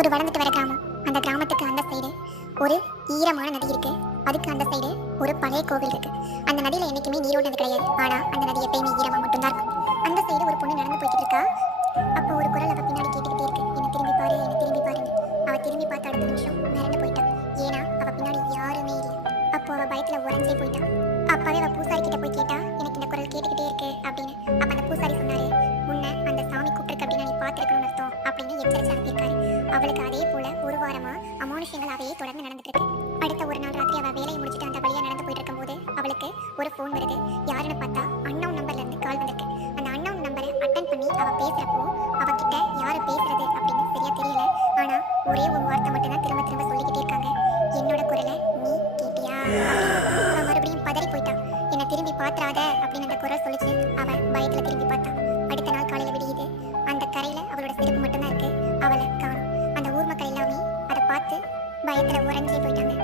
ஒரு வளர்ந்துட்டு வர கிராமம். அந்த கிராமத்துக்கு அந்த சைடு ஒரு ஈரமான நதி இருக்கு. அதுக்கு அந்த சைடு ஒரு பழைய கோவில் இருக்கு. அந்த நதியில என்னைக்குமே நீரோட்டது கிடையாது. ஆனா அந்த நதி எப்பயுமே ஈரமா மட்டும்தான் இருக்கும். அந்த சைடு ஒரு பொண்ணு நடந்து போய்கிட்டு இருக்கா. அப்போ ஒரு குரல் அவ பின்னாடி கேட்டுக்கிட்டே இருக்கு, என்ன திரும்பி பாரு, என்ன திரும்பி பாருன்னு. அவ திரும்பி பார்த்த அடுத்த நிமிஷம் மிரண்டு போயிட்டான். ஏன்னா அவ பின்னாடி யாருமே இல்லை. அப்போ அவ பயத்துல உறைஞ்சே போயிட்டான். அப்பவே அவ பூசாரி கிட்ட போய் கேட்டா, எனக்கு இந்த குரல் கேட்டுக்கிட்டே இருக்கு அப்படின்னு. அப்ப அந்த பூசாரி சொன்னாரு, உன்னை அந்த சாமி கூப்பிட்டு அப்படின்னா நீ பார்த்துருக்கணும்னு அர்த்தம் அப்படின்னு எச்சரிச்சு அனுப்பியிருக்காரு. அவளுக்கு அதே போல ஒரு வாரமா அமானுஷங்கள் அவையே தொடர்ந்து நடந்துட்டு இருக்கு. அடுத்த ஒரு நாள் ராத்திரி அவ வேலையை முடிச்சுட்டு அந்த வழியா நடந்து போயிட்டு இருக்கும்போது அவளுக்கு ஒரு ஃபோன் வருது. யாருன்னு பார்த்தா அன்னவுன் நம்பர்ல இருந்து கால் வந்திருக்கு. அந்த அன்னவுன் நம்பரை அட்டன் பண்ணி அவ பேசுறப்போ அவகிட்ட யாரு பேசுறது அப்படின்னு சரியா தெரியல. ஆனா ஒரே ஒரு வார்த்தை மட்டும் தான் திரும்ப திரும்ப சொல்லிக்கிட்டே இருக்காங்க, என்னோட குரலை நீ கேட்டியா அப்படின்னு. அவ மறுபடியும் பதறி போயிட்டா. என்னை திரும்பி பாத்துறாத அப்படின்னு அந்த குரல் சொல்லிச்சு. அவ பயத்துல திரும்பி பார்த்தா. அடுத்த நாள் காலையில விடியுது. அந்த கரையில அவளோட செருப்பு மட்டும்தான் இருக்கு. அவளை காணும். அந்த ஊர் மக்கள் எல்லாமே அதை பார்த்து பயத்துல உறைஞ்சே போயிட்டாங்க.